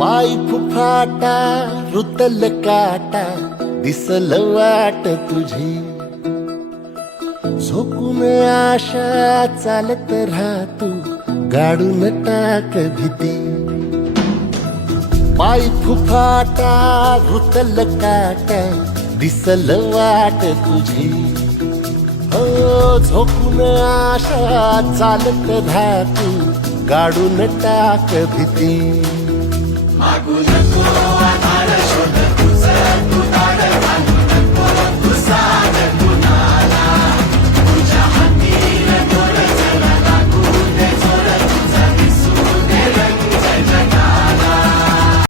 पाय फुफाटा रुतल काटा दिसल वाट तुझी झोकून आशा चालत राहतू गाडून टाक भीती पाय फुफाटा रुतल काटा दिसल वाट तुझी हो झोकून आशा चालत राहतू गाडून टाक भीती